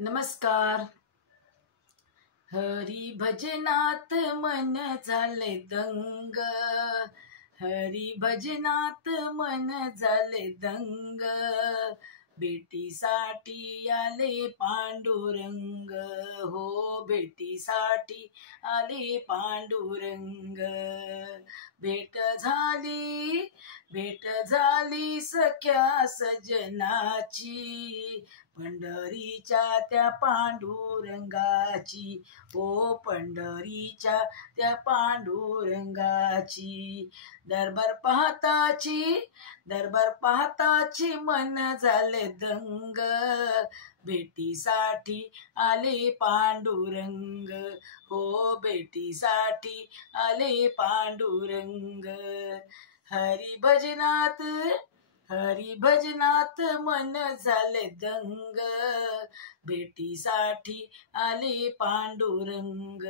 नमस्कार. हरी भजनात मन झाले दंग, हरी भजनात मन झाले दंग, भेटीसाठी आले पांडुरंग, हो भेटीसाठी आले पांडुरंग. भेट झाली सख्या सजनाची, पंढरीच्या त्या पांडुरंगाची, ओ पंढरीच्या त्या पांडुरंगाची. दरबार पाहताची मन झाले दंग, भेटीसाठी आले पांडुरंग, हो भेटीसाठी आले पांडुरंग. हरी भजनात मन झाले दंग, भेटीसाठी आले पांडुरंग,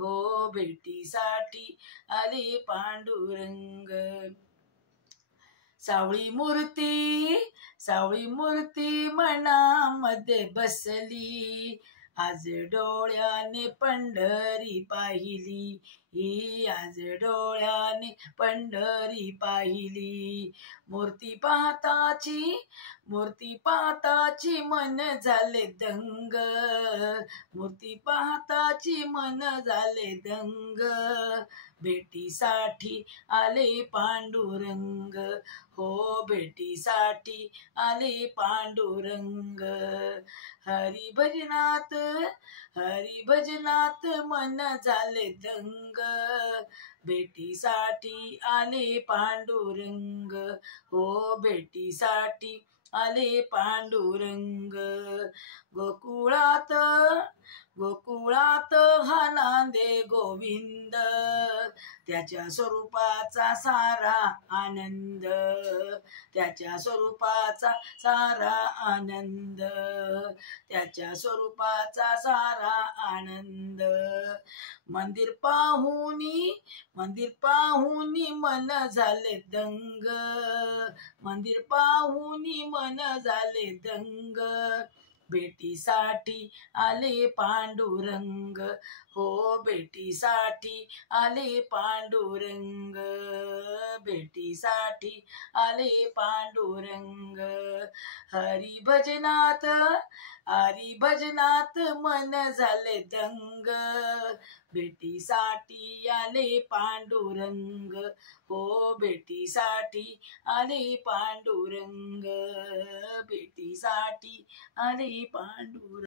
हो भेटीसाठी आले पांडुरंग. सावळी मूर्ती मनामध्ये बसली, आज डोळ्याने पंढरी पाहिली, आज डोळ्याने पंढरी पाहिली. मूर्ती पाहताची मन झाले दंग, मूर्ती पाहताची मन झाले दंग, भेटीसाठी आले पांडुरंग, हो भेटीसाठी आले पांडुरंग. हरी भजनात मन झाले दंग, भेटीसाठी आले पांडुरंग, हो भेटीसाठी आले पांडुरंग. गोकुळात हा नांदे गोविंद, त्याच्या स्वरूपाचा सारा आनंद, त्याच्या स्वरूपाचा सारा आनंद, त्याच्या स्वरूपाचा सारा आनंद. मंदिर पाहुनी मन झाले दंग, मंदिर पाहुनी मन झाले दंग, भेटीसाठी आले पांडुरंग, हो भेटीसाठी आले पांडुरंग, भेटीसाठी आले पांडुरंग. हरी भजनात मन झाले दंग, भेटीसाठी आले पांडुरंग, हो भेटीसाठी आले पांडुरंग, भेटीसाठी आले पांडुरंग.